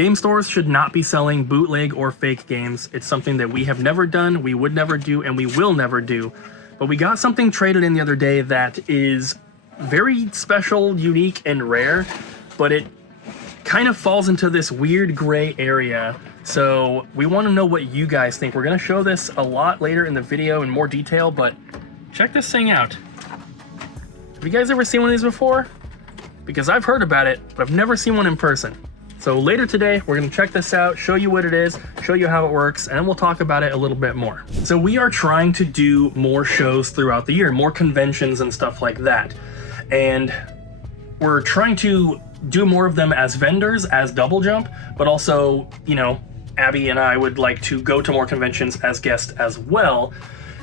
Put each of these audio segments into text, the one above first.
Game stores should not be selling bootleg or fake games. It's something that we have never done, we would never do, and we will never do. But we got something traded in the other day that is very special, unique, and rare, but it kind of falls into this weird gray area. So we want to know what you guys think. We're going to show this a lot later in the video in more detail, but check this thing out. Have you guys ever seen one of these before? Because I've heard about it, but I've never seen one in person. So later today, we're gonna check this out, show you what it is, show you how it works, and then we'll talk about it a little bit more. So we are trying to do more shows throughout the year, more conventions and stuff like that. And we're trying to do more of them as vendors, as Double Jump, but also, you know, Abby and I would like to go to more conventions as guests as well.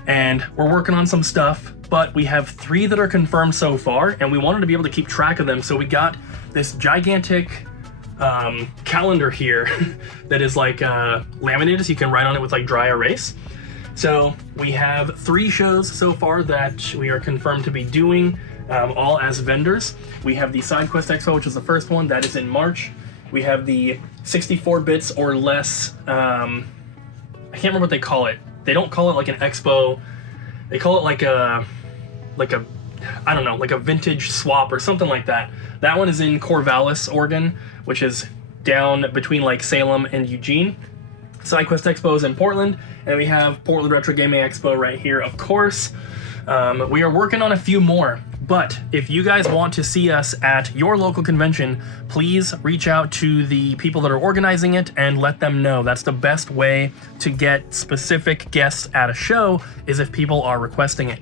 And we're working on some stuff, but we have 3 that are confirmed so far, and we wanted to be able to keep track of them. So we got this gigantic calendar here that is like laminated, so you can write on it with like dry erase. So we have 3 shows so far that we are confirmed to be doing, all as vendors. We have the SideQuest Expo, which is the first one, that is in March. We have the 64 bits or less, I can't remember what they call it. They don't call it like an expo, they call it like a I don't know, like a vintage swap or something like that. That one is in Corvallis, Oregon, which is down between like Salem and Eugene. SideQuest Expo is in Portland, and we have Portland Retro Gaming Expo right here, of course. We are working on a few more, but if you guys want to see us at your local convention, please reach out to the people that are organizing it and let them know. That's the best way to get specific guests at a show, is if people are requesting it.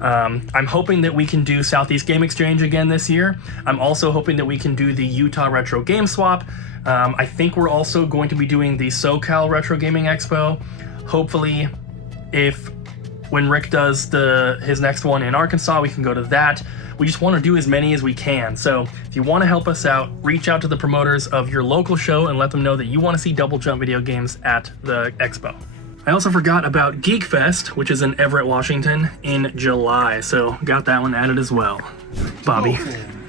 I'm hoping that we can do Southeast Game Exchange again this year. I'm also hoping that we can do the Utah Retro Game Swap. I think we're also going to be doing the SoCal Retro Gaming Expo. Hopefully, when Rick does his next one in Arkansas, we can go to that. We just want to do as many as we can. So if you want to help us out, reach out to the promoters of your local show and let them know that you want to see Double Jump video games at the expo. I also forgot about Geek Fest, which is in Everett, Washington, in July. So got that one added as well. Bobby.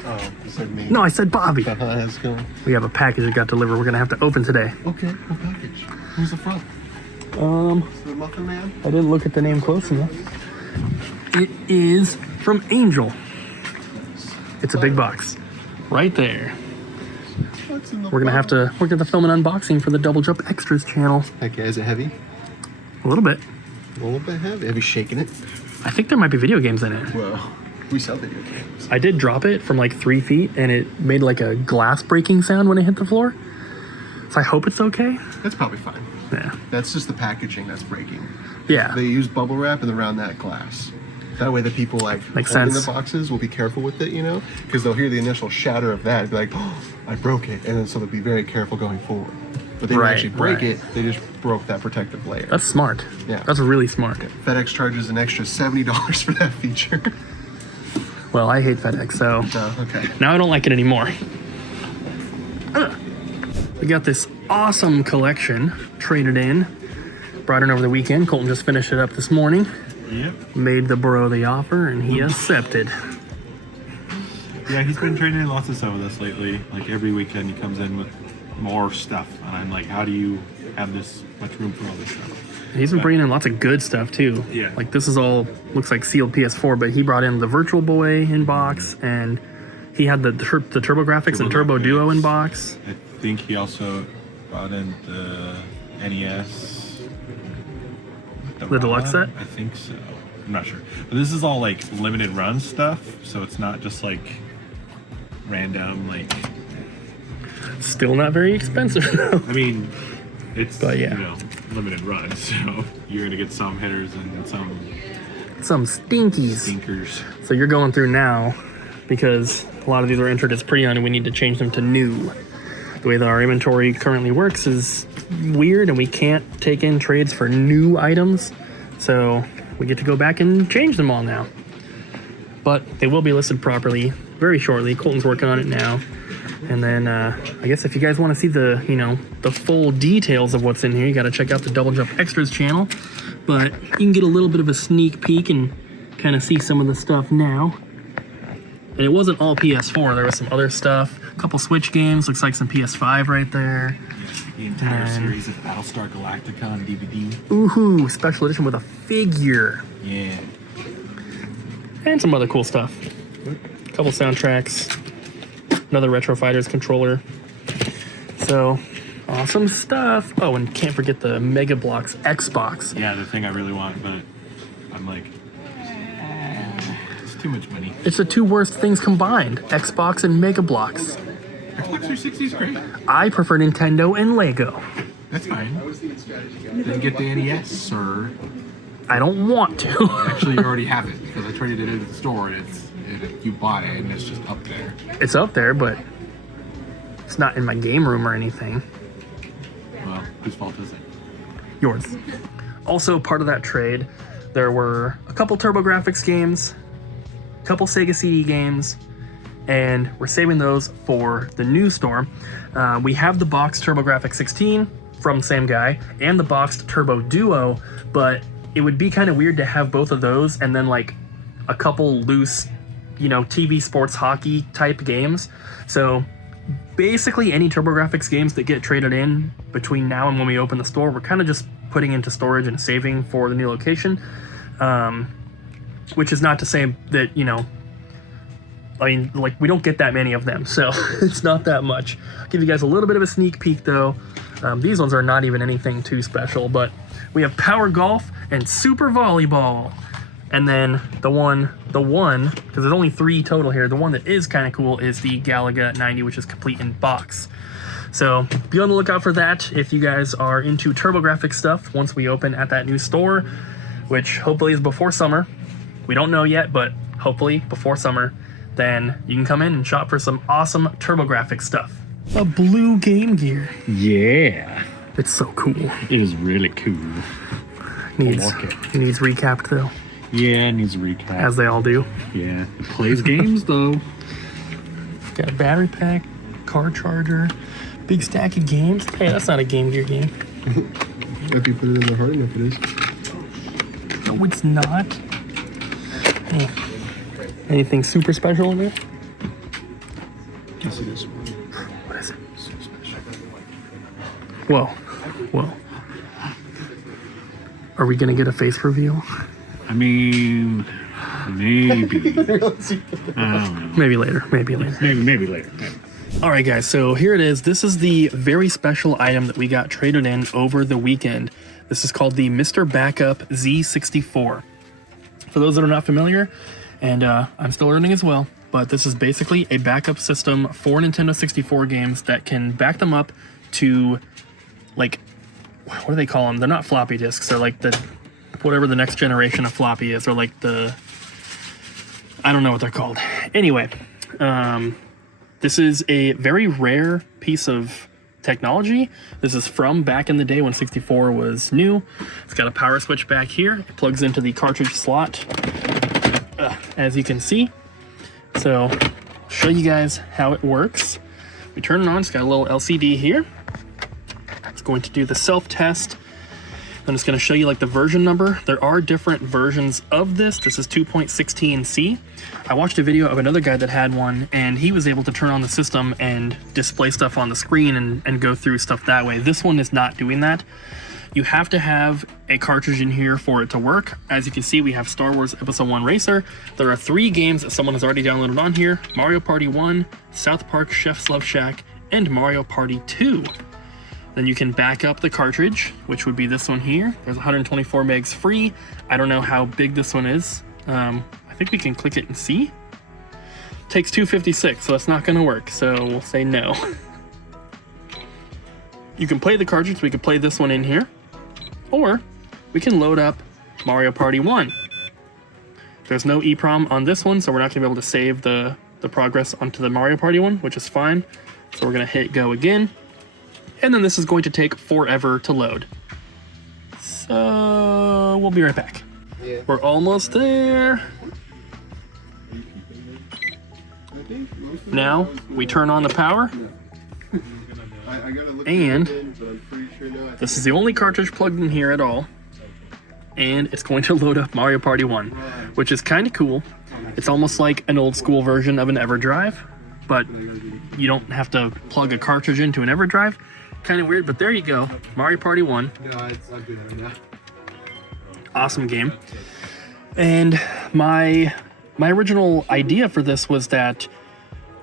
Oh, you said me. No, I said Bobby. How's it going? We have a package that got delivered. We're gonna have to open today. Okay, what package? Who's it from? Is it Muffin Man? I didn't look at the name close enough. It is from Angel. It's a big box, right there. We're gonna have to film an unboxing for the Double Jump Extras channel. Heck yeah, is it heavy? A little bit. A little bit heavy. Have you shaken it? I think there might be video games in it. Well, we sell video games. I did drop it from like 3 feet, and it made like a glass breaking sound when it hit the floor. So I hope it's okay. That's probably fine. Yeah. That's just the packaging that's breaking. Yeah. They use bubble wrap and around that glass. That way the people like holding the boxes will be careful with it, you know? Because they'll hear the initial shatter of that and be like, oh, I broke it. And then so they'll be very careful going forward. But they didn't actually break it, they just broke that protective layer. That's smart. Yeah. That's really smart. Okay. FedEx charges an extra $70 for that feature. Well, I hate FedEx, so okay. Now I don't like it anymore. We got this awesome collection traded in. Brought in over the weekend. Colton just finished it up this morning. Yep. Made the bro the offer, and he accepted. Yeah, he's been trading in lots of stuff with us lately. Like every weekend he comes in with more stuff. And I'm like, how do you have this much room for all this stuff? He's been bringing in lots of good stuff too. Yeah. Like this is all, looks like sealed PS4, but he brought in the Virtual Boy in box, and he had the TurboGrafx and Turbo Duo in box. I think he also brought in the NES. The deluxe set? I think so. I'm not sure. But this is all like limited run stuff, so it's not just like random, like... Still not very expensive though. I mean, it's, but yeah, you know, limited run, so you're gonna get some hitters and some stinkies. stinkers. So you're going through now, because a lot of these are entered as pre-owned and we need to change them to new. The way that our inventory currently works is weird, and we can't take in trades for new items, so we get to go back and change them all now. But they will be listed properly very shortly. Colton's working on it now. And then I guess if you guys want to see the, you know, the full details of what's in here, you got to check out the Double Jump Extras channel. But you can get a little bit of a sneak peek and kind of see some of the stuff now. And it wasn't all PS4. There was some other stuff. A couple Switch games. Looks like some PS5 right there. The entire series of Battlestar Galactica on DVD. Ooh, special edition with a figure. Yeah. And some other cool stuff. A couple soundtracks. Another Retro Fighters controller. So, awesome stuff. Oh, and can't forget the Mega Bloks Xbox. Yeah, the thing I really want, but I'm like, it's too much money. It's the two worst things combined. Xbox and Mega Bloks. Xbox 360 is great. I prefer Nintendo and Lego. That's fine. Then get the NES, sir. I don't want to. Actually, you already have it because I traded it into the store and you bought it and it's just up there. It's up there, but it's not in my game room or anything. Well, whose fault is it? Yours. Also, part of that trade, there were a couple TurboGrafx games, a couple Sega CD games, and we're saving those for the new store. We have the boxed TurboGrafx 16 from the same guy and the boxed Turbo Duo, but it would be kind of weird to have both of those and then like a couple loose, you know, TV sports hockey type games. So basically any TurboGrafx games that get traded in between now and when we open the store, we're kind of just putting into storage and saving for the new location. Which is not to say that, you know, I mean, like, we don't get that many of them, so it's not that much. I'll give you guys a little bit of a sneak peek, though. These ones are not even anything too special, but we have Power Golf and Super Volleyball. And then the one, because there's only 3 total here, the one that is kind of cool is the Galaga 90, which is complete in box. So be on the lookout for that if you guys are into TurboGrafx stuff once we open at that new store, which hopefully is before summer. We don't know yet, but hopefully before summer. Then you can come in and shop for some awesome TurboGrafx stuff. A blue Game Gear. Yeah. It's so cool. It is really cool. Needs recapped though. Yeah, it needs a recap. As they all do. Yeah. It plays games though. Got a battery pack, car charger, big stack of games. Hey, that's not a Game Gear game. If you put it in there hard enough, it is. No, it's not. Hey. Anything super special in there? Yes, it is. What is it? So special. Whoa. Whoa. Are we gonna get a face reveal? I mean, maybe. I don't know. Maybe later. Maybe later. Maybe later. All right, guys. So here it is. This is the very special item that we got traded in over the weekend. This is called the Mr. Backup Z64. For those that are not familiar, and I'm still learning as well, but this is basically a backup system for Nintendo 64 games that can back them up to, like, what do they call them? They're not floppy disks. They're like the, whatever the next generation of floppy is. They're like the, I don't know what they're called. Anyway, this is a very rare piece of technology. This is from back in the day when 64 was new. It's got a power switch back here. It plugs into the cartridge slot, as you can see. So, show you guys how it works. We turn it on. It's got a little LCD here. It's going to do the self-test. Then it's going to show you like the version number. There are different versions of this. This is 2.16C. I watched a video of another guy that had one, and he was able to turn on the system and display stuff on the screen and go through stuff that way. This one is not doing that. You have to have a cartridge in here for it to work. As you can see, we have Star Wars Episode 1 Racer. There are 3 games that someone has already downloaded on here: Mario Party 1, South Park Chef's Love Shack, and Mario Party 2. Then you can back up the cartridge, which would be this one here. There's 124 megs free. I don't know how big this one is. I think we can click it and see. Takes 256, so it's not gonna work, so we'll say no. You can play the cartridge. We could play this one in here, or we can load up Mario Party 1. There's no EEPROM on this one, so we're not gonna be able to save the progress onto the Mario Party one, which is fine. So we're gonna hit go again. And then this is going to take forever to load. So we'll be right back. Yeah. We're almost there. Now we turn on the power. And this is the only cartridge plugged in here at all. And it's going to load up Mario Party 1, which is kind of cool. It's almost like an old school version of an EverDrive. but you don't have to plug a cartridge into an EverDrive. Kind of weird, but there you go. Mario Party 1. Awesome game. And my original idea for this was that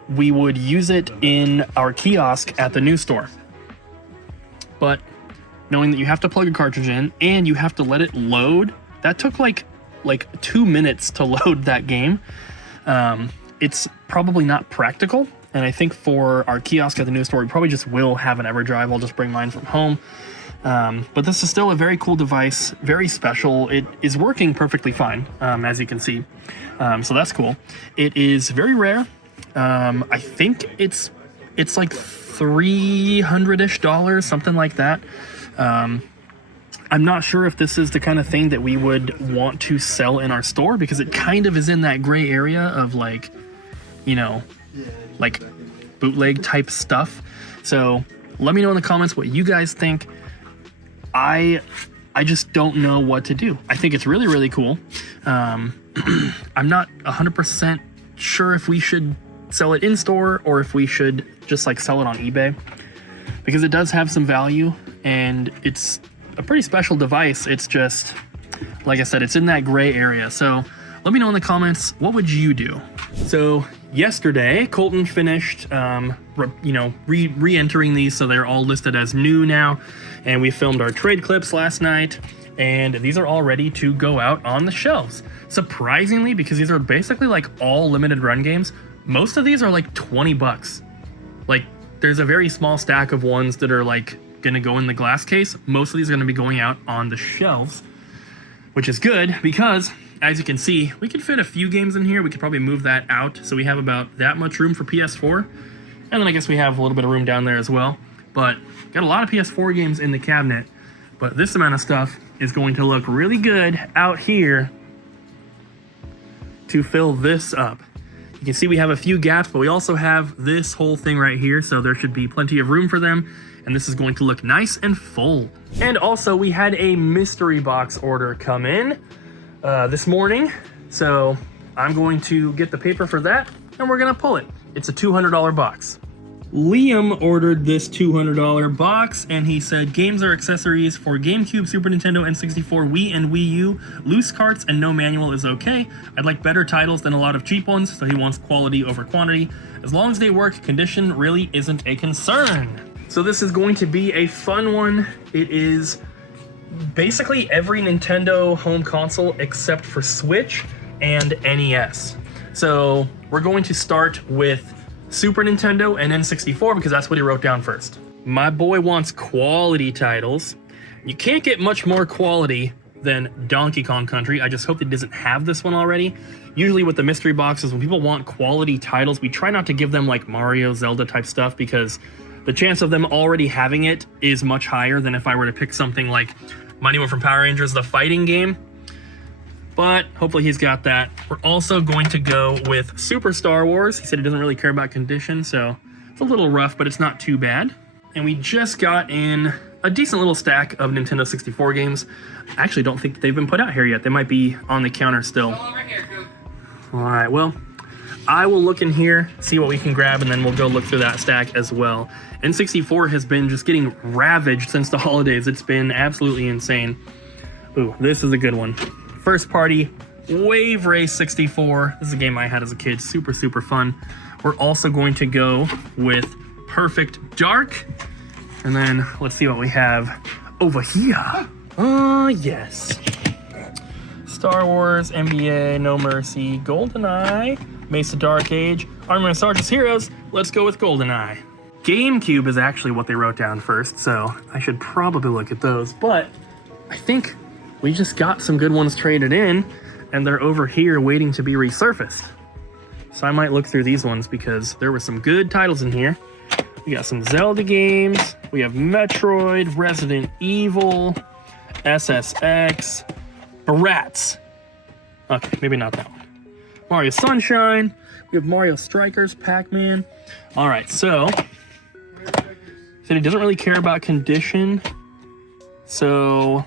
we would use it in our kiosk at the news store. But knowing that you have to plug a cartridge in and you have to let it load, that took like 2 minutes to load that game. It's probably not practical. And I think for our kiosk at the news store, we probably just will have an EverDrive. I'll just bring mine from home. But this is still a very cool device, very special. It is working perfectly fine, as you can see. So that's cool. It is very rare. I think it's like $300-ish, something like that. I'm not sure if this is the kind of thing that we would want to sell in our store, because it kind of is in that gray area of like, you know, like bootleg type stuff. So let me know in the comments what you guys think. I just don't know what to do. I think it's really, really cool. I'm not 100% sure if we should sell it in store or if we should just like sell it on eBay, because it does have some value and it's a pretty special device. It's just, like I said, it's in that gray area. So let me know in the comments, what would you do? So yesterday, Colton finished, re-entering these, so they're all listed as new now. And we filmed our trade clips last night, and these are all ready to go out on the shelves. Surprisingly, because these are basically like all limited run games, most of these are like 20 bucks. Like, there's a very small stack of ones that are like gonna go in the glass case. Most of these are gonna be going out on the shelves, which is good because, as you can see, we could fit a few games in here. We could probably move that out, so we have about that much room for PS4. And then I guess we have a little bit of room down there as well. But got a lot of PS4 games in the cabinet, but this amount of stuff is going to look really good out here to fill this up. You can see we have a few gaps, but we also have this whole thing right here, so there should be plenty of room for them, and this is going to look nice and full. And also, we had a mystery box order come in this morning, so I'm going to get the paper for that, and we're gonna pull it. It's a $200 box. Liam ordered this $200 box, and he said, games or accessories for GameCube, Super Nintendo, N64, Wii, and Wii U. Loose carts and no manual is okay. I'd like better titles than a lot of cheap ones, so he wants quality over quantity. As long as they work, condition really isn't a concern. So this is going to be a fun one. It is basically every Nintendo home console except for Switch and NES. So we're going to start with Super Nintendo and N64 because that's what he wrote down first. My boy wants quality titles. You can't get much more quality than Donkey Kong Country. I just hope it doesn't have this one already. Usually with the mystery boxes, when people want quality titles, we try not to give them like Mario, Zelda type stuff, because the chance of them already having it is much higher than if I were to pick something like Mighty Morphin Power Rangers, the fighting game. But hopefully he's got that. We're also going to go with Super Star Wars. He said he doesn't really care about condition, so it's a little rough, but it's not too bad. And we just got in a decent little stack of Nintendo 64 games. I actually don't think they've been put out here yet. They might be on the counter still. All right, well, I will look in here, see what we can grab, and then we'll go look through that stack as well. N64 has been just getting ravaged since the holidays. It's been absolutely insane. Ooh, this is a good one. First party, Wave Race 64. This is a game I had as a kid. Super, super fun. We're also going to go with Perfect Dark. And then let's see what we have over here. Yes. Star Wars, NBA, No Mercy, GoldenEye, Mesa Dark Age, Army of Sarge's Heroes. Let's go with GoldenEye. GameCube is actually what they wrote down first, so I should probably look at those. But I think we just got some good ones traded in, and they're over here waiting to be resurfaced. So I might look through these ones because there were some good titles in here. We got some Zelda games. We have Metroid, Resident Evil, SSX, Bratz. Okay, maybe not that one. Mario Sunshine. We have Mario Strikers, Pac-Man. All right, so said he doesn't really care about condition. So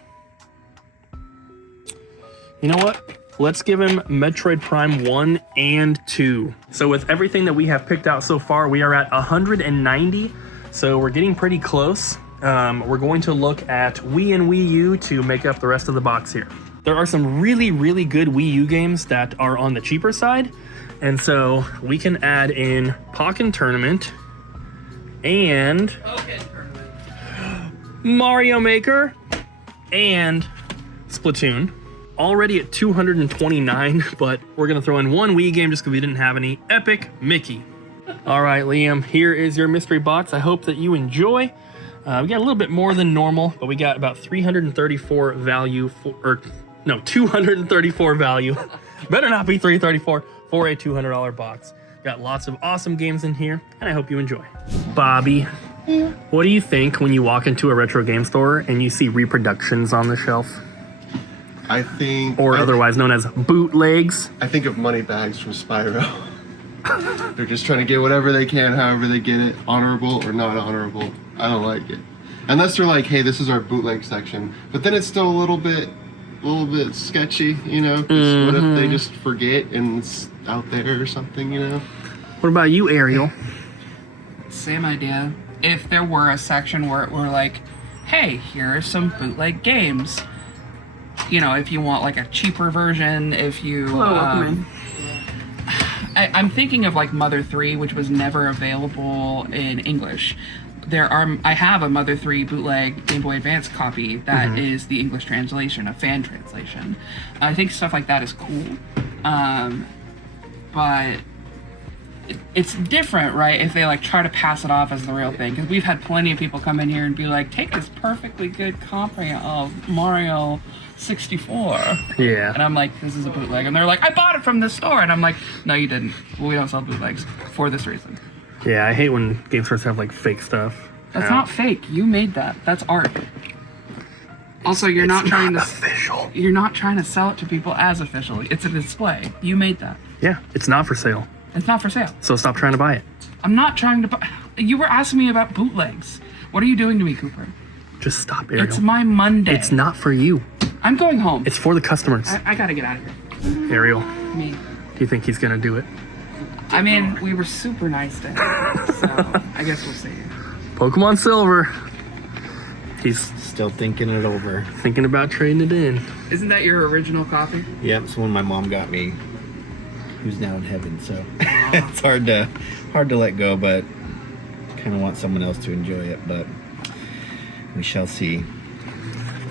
you know what? Let's give him Metroid Prime 1 and 2. So with everything that we have picked out so far, we are at 190. So we're getting pretty close. We're going to look at Wii and Wii U to make up the rest of the box here. There are some really, really good Wii U games that are on the cheaper side. And so we can add in Pokken Tournament and Mario Maker and Splatoon. Already at 229, but we're gonna throw in one Wii game just because we didn't have any. Epic Mickey. All right, Liam, here is your mystery box. I hope that you enjoy. We got a little bit more than normal, but we got about 334 value for, 234 value. Better not be 334 for a $200 box. Got lots of awesome games in here, and I hope you enjoy. Bobby, what do you think when you walk into a retro game store and you see reproductions on the shelf? I think... Or otherwise known as bootlegs. I think of money bags from Spyro. They're just trying to get whatever they can, however they get it, honorable or not honorable. I don't like it. Unless they're like, hey, this is our bootleg section. But then it's still a little bit sketchy, you know? 'Cause what if they just forget and it's out there or something, you know? What about you, Ariel? Same idea. If there were a section where it were like, hey, here are some bootleg games. You know, if you want like a cheaper version, if you... I'm thinking of like Mother 3, which was never available in English. I have a Mother 3 bootleg Game Boy Advance copy that is the English translation, a fan translation. I think stuff like that is cool. But it's different, right, if they like try to pass it off as the real thing. Because we've had plenty of people come in here and be like, take this perfectly good copy of Mario 64. Yeah. And I'm like, this is a bootleg. And they're like, I bought it from this store. And I'm like, no, you didn't. Well, we don't sell bootlegs for this reason. Yeah, I hate when game stores have like fake stuff. That's not fake. You made that. That's art. Also, you're not trying to official. You're not trying to sell it to people as official. It's a display. You made that. Yeah, it's not for sale. It's not for sale. So stop trying to buy it. I'm not trying to buy. You were asking me about bootlegs. What are you doing to me, Cooper? Just stop, Ariel. It's my Monday. It's not for you. I'm going home. It's for the customers. I gotta get out of here. Ariel, Me. do you think he's gonna do it? I mean, we were super nice to him, so I guess we'll see. Pokemon Silver. He's Still thinking it over. thinking about trading it in. Isn't that your original copy? Yep, it's one my mom got me. Who's now in heaven, so it's hard to let go, but kind of want someone else to enjoy it, but we shall see.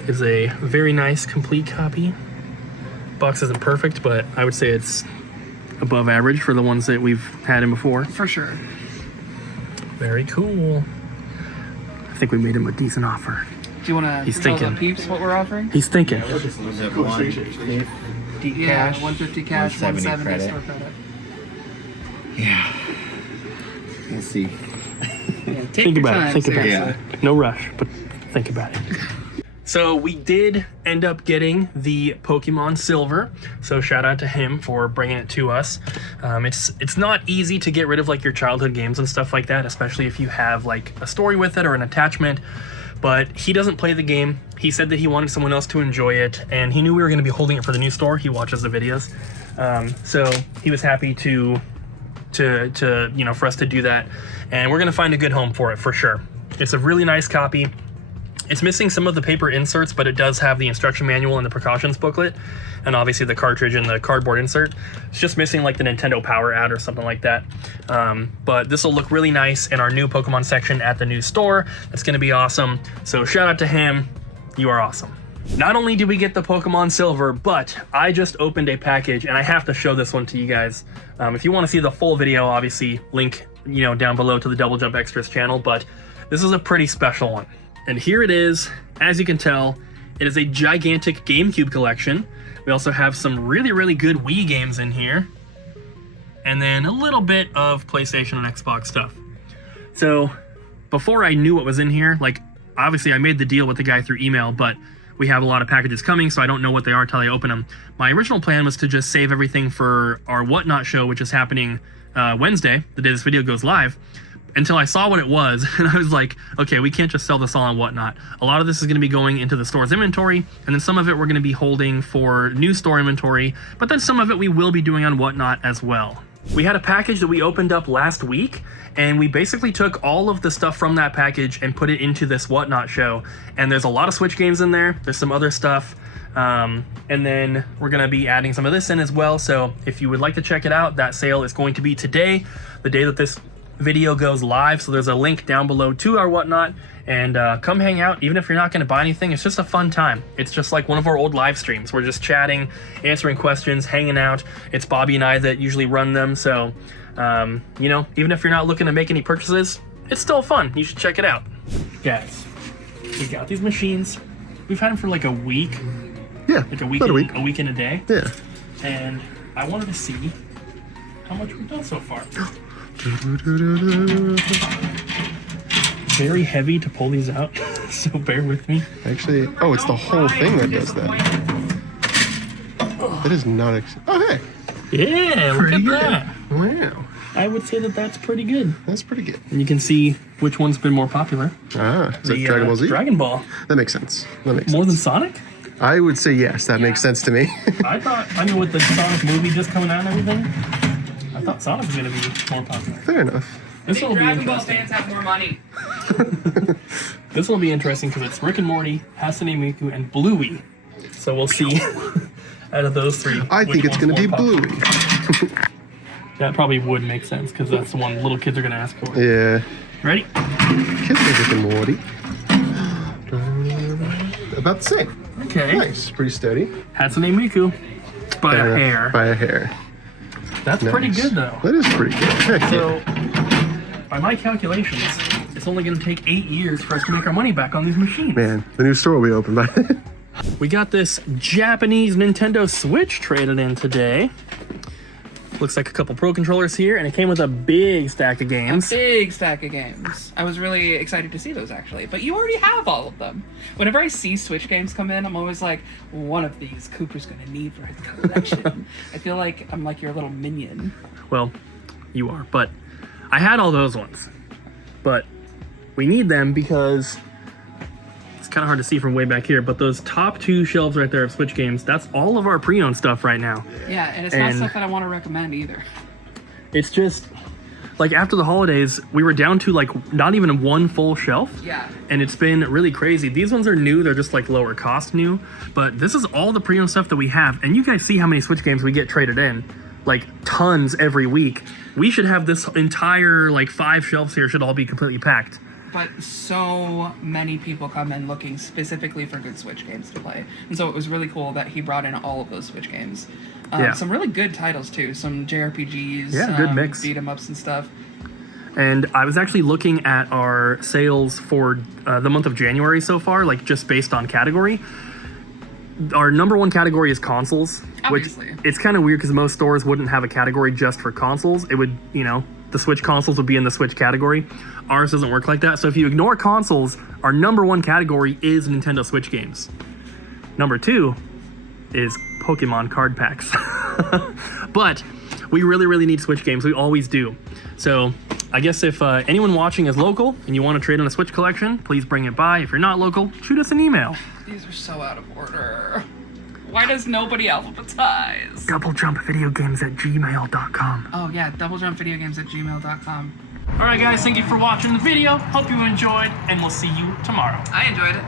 It's a very nice, complete copy. Box isn't perfect, but I would say it's above average for the ones that we've had in before. For sure. Very cool. I think we made him a decent offer. Do you want to He's tell thinking. the peeps what we're offering? He's thinking. Was it 150 Yeah, cash? 150 cash, 170 170 credit. store credit. Yeah. We'll see. Yeah, take Think your about time, it. Think about seriously. it. No rush, but think about it. So we did end up getting the Pokemon Silver. So shout out to him for bringing it to us. It's not easy to get rid of like your childhood games and stuff like that, especially if you have like a story with it or an attachment. But he doesn't play the game. He said that he wanted someone else to enjoy it, and he knew we were going to be holding it for the new store. He watches the videos, so he was happy to for us to do that, and we're going to find a good home for it for sure. It's a really nice copy. It's missing some of the paper inserts, but it does have the instruction manual and the precautions booklet, and obviously the cartridge and the cardboard insert. It's just missing like the Nintendo Power ad or something like that. But this will look really nice in our new Pokemon section at the new store. That's going to be awesome. So shout out to him. You are awesome. Not only did we get the Pokemon Silver, but I just opened a package, and I have to show this one to you guys. If you want to see the full video, obviously link down below to the Double Jump Extras channel, but this is a pretty special one. And here it is. As you can tell, it is a gigantic GameCube collection. We also have some really, really good Wii games in here. And then a little bit of PlayStation and Xbox stuff. So before I knew what was in here, like obviously I made the deal with the guy through email, but we have a lot of packages coming, so I don't know what they are until I open them. My original plan was to just save everything for our Whatnot show, which is happening Wednesday, the day this video goes live. until I saw what it was, and I was like, okay, we can't just sell this all on Whatnot. A lot of this is going to be going into the store's inventory, and then some of it we're going to be holding for new store inventory, but then some of it we will be doing on Whatnot as well. We had a package that we opened up last week, and we basically took all of the stuff from that package and put it into this Whatnot show, and there's a lot of Switch games in there. There's some other stuff. And then we're going to be adding some of this in as well. So if you would like to check it out, that sale is going to be today, the day that this video goes live. So there's a link down below to our Whatnot, and come hang out. Even if you're not going to buy anything, it's just a fun time. It's just like one of our old live streams. We're just chatting, answering questions, hanging out. It's Bobby and I that usually run them. So, you know, even if you're not looking to make any purchases, it's still fun. You should check it out. Guys, we got these machines. We've had them for like a week. Yeah, like a week, a week and a day. Yeah. And I wanted to see how much we've done so far. Very heavy to pull these out, so bear with me. Actually, oh, it's the whole thing that does that. That is not. Oh, hey. Yeah, look Pretty at good. that. Wow. I would say that that's pretty good. That's pretty good. And you can see which one's been more popular. Ah, is that The, Dragon Ball Z? Dragon Ball. That makes sense. That makes More than sense. Sonic? I would say yes. That makes sense to me. I thought, I mean, with the Sonic movie just coming out and everything, I thought Sonic was going to be more popular. Fair enough. This will be Dragon Ball interesting. fans have more money. This will be interesting because it's Rick and Morty, Hatsune Miku, and Bluey. So we'll see out of those three. I which think it's one's going to be more popular. Bluey. That probably would make sense because that's the one little kids are going to ask for. Yeah. Ready? Kids like Rick and Morty. About the same. Okay. Nice. Pretty steady. Hatsune Miku. By Fair a enough. hair. By a hair. That's pretty Nice. good though. That is pretty good. Heck yeah. So, by my calculations, it's only going to take 8 years for us to make our money back on these machines. Man, the new store will be open by then. We got this Japanese Nintendo Switch traded in today. Looks like a couple Pro Controllers here, and it came with a big stack of games. Big stack of games. I was really excited to see those actually, but you already have all of them. Whenever I see Switch games come in, I'm always like, one of these Cooper's gonna need for his collection. I feel like I'm like your little minion. Well, you are, but I had all those ones. But we need them because it's kind of hard to see from way back here, but those top two shelves right there of Switch games, that's all of our pre-owned stuff right now. Yeah, and it's not And- stuff that I want to recommend either. It's just, like after the holidays, we were down to like not even one full shelf. Yeah. And it's been really crazy. These ones are new, they're just like lower cost new, but this is all the pre-owned stuff that we have. And you guys see how many Switch games we get traded in, like tons every week. We should have this entire like 5 shelves here should all be completely packed. But so many people come in looking specifically for good Switch games to play. And so it was really cool that he brought in all of those Switch games. Yeah. Some really good titles too. Some JRPGs. Yeah, good mix. Beat 'em ups and stuff. And I was actually looking at our sales for the month of January so far, like just based on category. Our number one category is consoles, Obviously. which it's kind of weird because most stores wouldn't have a category just for consoles. It would, you know, the Switch consoles would be in the Switch category. Ours doesn't work like that. So if you ignore consoles, our number one category is Nintendo Switch games. Number 2 is Pokemon card packs. But we really, really need Switch games. We always do. So I guess if anyone watching is local and you want to trade on a Switch collection, please bring it by. If you're not local, shoot us an email. These are so out of order. Why does nobody alphabetize? DoubleJumpVideoGames@gmail.com. Oh yeah, doublejumpvideogames@gmail.com. All right, guys, thank you for watching the video. Hope you enjoyed, and we'll see you tomorrow. I enjoyed it.